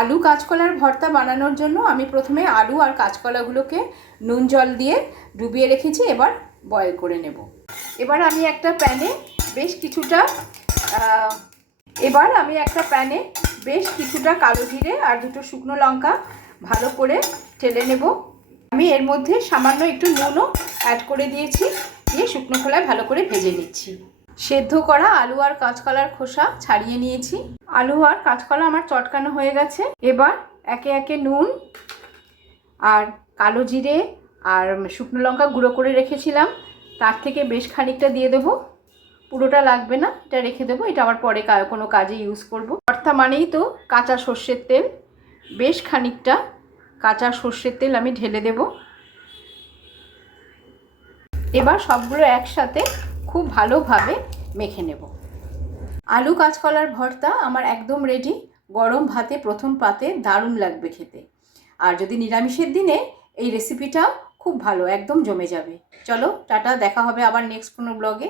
আলু কাঁচকলার ভর্তা বানানোর জন্য আমি প্রথমে আলু আর কাঁচকলাগুলোকে নুন জল দিয়ে ডুবিয়ে রেখেছি। এবার বয়েল করে নেব। এবার আমি একটা প্যানে বেশ কিছুটা কালো জিরে আর দুটো শুকনো লঙ্কা ভালো করে টেলে নেব। আমি এর মধ্যে সামান্য একটু নুনও অ্যাড করে দিয়েছি, দিয়ে শুকনো খোলায় ভালো করে ভেজে নিচ্ছি। সেদ্ধ করা আলু আর কাঁচকলার খোসা ছাড়িয়ে নিয়েছি। আলু আর কাঁচকলা আমার চটকানো হয়ে গেছে। এবার একে একে নুন আর কালো জিরে আর শুকনো লঙ্কা গুঁড়ো করে রেখেছিলাম, তার থেকে বেশ খানিকটা দিয়ে দেবো। পুরোটা লাগবে না, এটা রেখে দেবো, এটা আবার পরে কোনো কাজে ইউজ করব। ভর্তা মানেই তো কাঁচা সর্ষের তেল, বেশ খানিকটা কাঁচা সর্ষের তেল আমি ঢেলে দেব। এবার সবগুলো একসাথে খুব ভালোভাবে মেখে নেব। আলু কাঁচকলার ভর্তা আমার একদম রেডি। গরম ভাতে প্রথম পাতে দারুণ লাগবে খেতে। আর যদি নিরামিষের দিনে এই রেসিপিটা খুব ভালো, একদম জমে যাবে। চলো টাটা, দেখা হবে আবার নেক্সট কোনো ব্লগে।